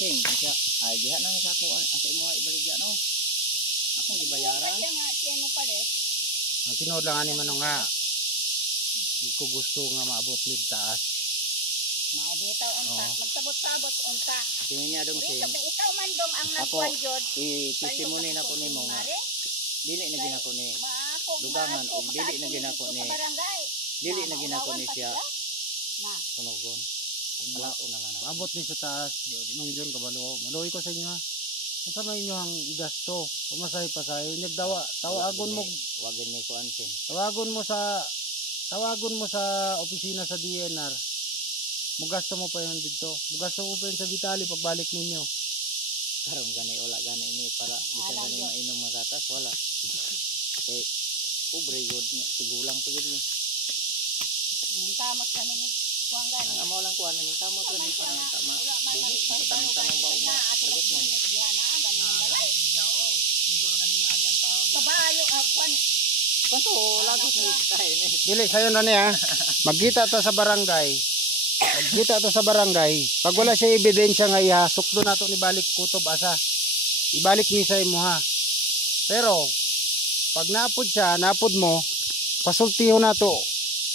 king siya ay diha nang sa ako asa imo ibaligya no. Akong gibayaran. Kaya nga siya mo palit. Ang tinuod lang ani man nga. Di ko gusto nga maabot lig taas. Maubitaw unta, magsabot-sabot unta. Tingin niya dong Rito sing. ba ikaw man dong ang Ako nagkuan jud. I-testimony na ko nimo nga. Dili na ginako ni. Dugangan og dili na ginako ni. Dili na ginako ni siya. Na. Tunogon. Alato na lang. Maabot ni sa taas nung June kabalo. Maluoy ko sa inyo ha. Unsa may inyo ang igasto? Pumasay-pasay, nagdawa, tawagon mo. Wagin ni kuan sin. Tawagon mo sa opisina sa DNR. Mugasto mo pa yun dito. Mugasto mo pa yun sa Vitali pagbalik ninyo. Karon gani wala gani ini para bisan gani mainom mga gatas wala. Okay. Pobre gud ni tigulang pa gud ni. Kamot kami ni kuan gani. Ang amo lang kuan ni kamot ra ni parang tama. Buhi tanong ba uma. Lagot mo. Kabayo kuan. Kanto lagot ni tayo ni. Dili sayo na niya. Magkita ta sa barangay. Magkita to sa barangay. Pag wala siya ebidensya nga ihasok do nato ni balik kutob asa. Ibalik ni sa imo ha. Pero pag napod siya, napod mo, pasultiho nato.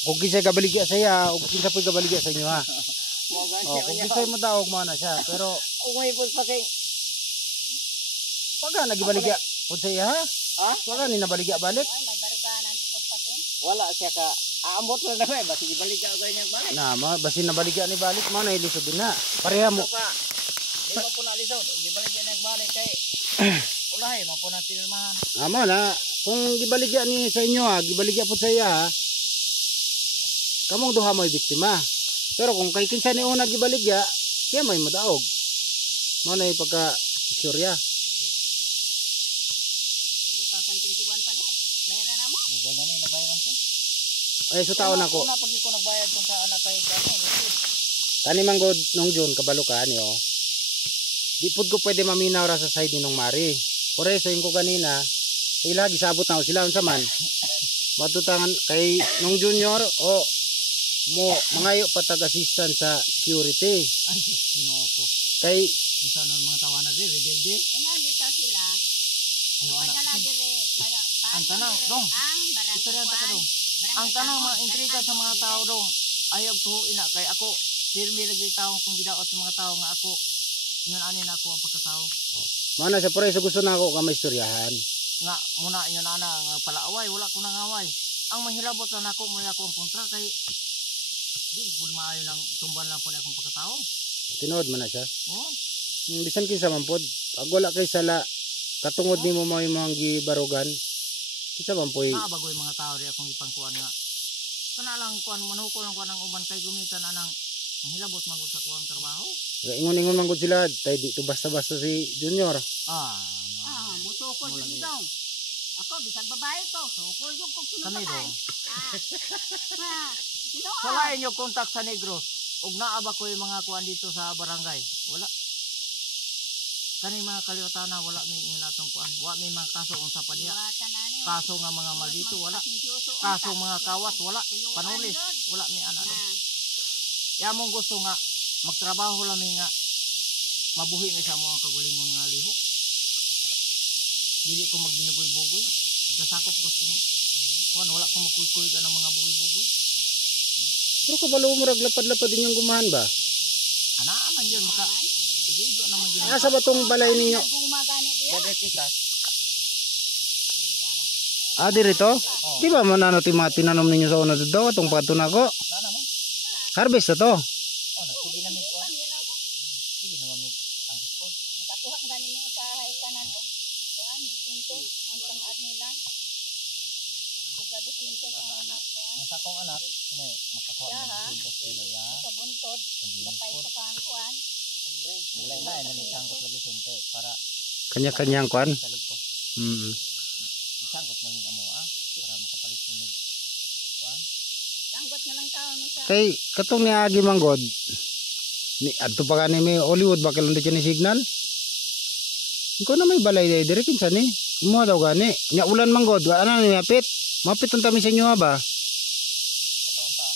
Kung kinsa gabaligya sa iya, o kinsa po'y gabaligya sa inyo ha. Oh, kung kinsa mo daog mo na siya. Pero umay pud pa kay pag nagibaligya pud sa iya ha. Ha? Wala ni nabaligya balik. Ay nagbaruganan sa pagpasin. wala siya ka aambot na na ba sige balik ka ganyan balik. Na basin nabaligya ni balik mo na ilisod din na. Pareha mo. Di ba po na alisaw, di balik yan nagbalik kay ulahay, mapo na tinirmahan. Amo na, kung gibaligya ni sa inyo ha, gibaligya po sa iya ha, kamong duha mo'y biktima. Pero kung kay kinsa ni una gibaligya, siya may madaog. Mo na pagka-istorya. 2021 pa ni. Bayaran na mo? Duga na ni nabayaran siya. Ay, so taon ako. Una pag ko nagbayad tong sa anak kay ano, Kani manggod nung June, kabalo ka ni oh. Di pud ko pwede maminaw ra sa side ni nung Mari. Por eso yung ko kanina, sila gisabot na sila unsa man. Matutangan kay nung junior o mo mangayo patag assistant sa security. ay Ginoo ko. Kay Isa non mga tawanan di rebelde. Nga dito sila. Ano anak? Padala dire. Ang tanang dong. Ang barangay. Istorya ta ka dong. Ang tanang mga intriga sa mga tao dong. Ayaw tuhuin na kay ako. Firme lagi tao kung gidaot sa mga tao nga ako. Ingon ani na ako ang pagkatao. mana sa preso gusto na ako ka maistoryahan. Nga muna inyo na nga palaaway wala ko nang away. Ang mahilabot na nako mo ako ang kontra kay di pud maayo lang tumban lang po na akong pagkatao. Tinuod man na siya. Oh. Bisan kinsa man pod, pag wala kay sala katungod nimo mao imong gibarugan. Kinsa man poy Bagoy mga tao di akong ipangkuan nga. Kana lang kuan manukol lang kuan ang uban kay gumitan anang mahilabot magud sa kuang trabaho. ingon-ingon man gud sila, tay di to basta-basta si Junior. Musukol din daw. Ako bisag babae ko, sukol yung kung sino Kami babae. Ginoo. Wala inyo kontak sa Negros. Ug naa ba ko yung mga kuan dito sa barangay? Wala. Kani mga kaliwatana wala may inyo natong kuan. Wala may mga kaso unsa pa diha. Kaso nga mga maldito wala. Kaso mga kawat wala. Panulis wala may ana do. Yamong gusto nga magtrabaho lang nga mabuhi mi sa mga kagulingon nga lihok. Dili ko magbinugoy-bugoy. Nasakop ko sing kuan wala ko magkuy-kuy ka ng mga bugoy-bugoy. Pero kabalo mo raglapad-lapad din yung gumahan ba? Ana man yun maka igigo naman yun. Asa ba tong balay ninyo? Gumagani diya. Ah, dirito? Di ba manano ti mga tinanom ninyo sa una dito? Itong pato na ko? Harvest na to? Sige namin ko. Sige naman may ang sport. Nakakuha ang ganin mo sa kanan o kuan, disinto ang tangad nila. Kuga disinto ang anak ko. Ang sakong anak, ini makakuha ng 2 kilo ya. Sa buntod, lapay sa kuan. Wala na ina may sangkot lagi sente para Kanya-kanyang kwan? salig ko. Sangkot man amo para makapalit mo kuan. Sanggot na lang tao ni sa. Kay katong ni Agi Manggod, ni adto pa kani may Hollywood ba kalon ni signal? Iko na may balay dire kinsa ni? Mo daw gani. Nya ulan Manggod, ana ni mapit? Mapit unta mi sa inyo ba? Katong ta.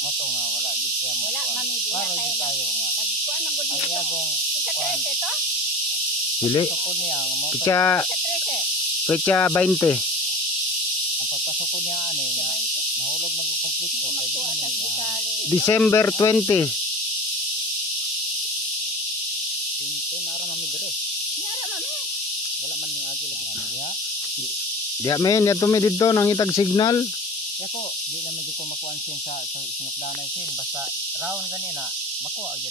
Moto nga wala gid siya mo. Wala mami diha Klaro kay gid tayo nga. nagkuan ang gud Ang bagong Isa kuan. 13 to? Dili. Pasukod niya ang mo. Petsa Isa 13. petsa 20. Ang pagpasukod niya ani Isa nga 20. nahulog magkumpleto Hindi kay di magtuwa man sa niya. hospital. December 20. Tinte nara mami dire. Yara mami. Wala man ning agi lagi kami diha. Diya men, ya tumi dito nang itag signal. Kaya ko di na medyo ko makuan sin sa sinukdanan sin basta round ganina makuha gyud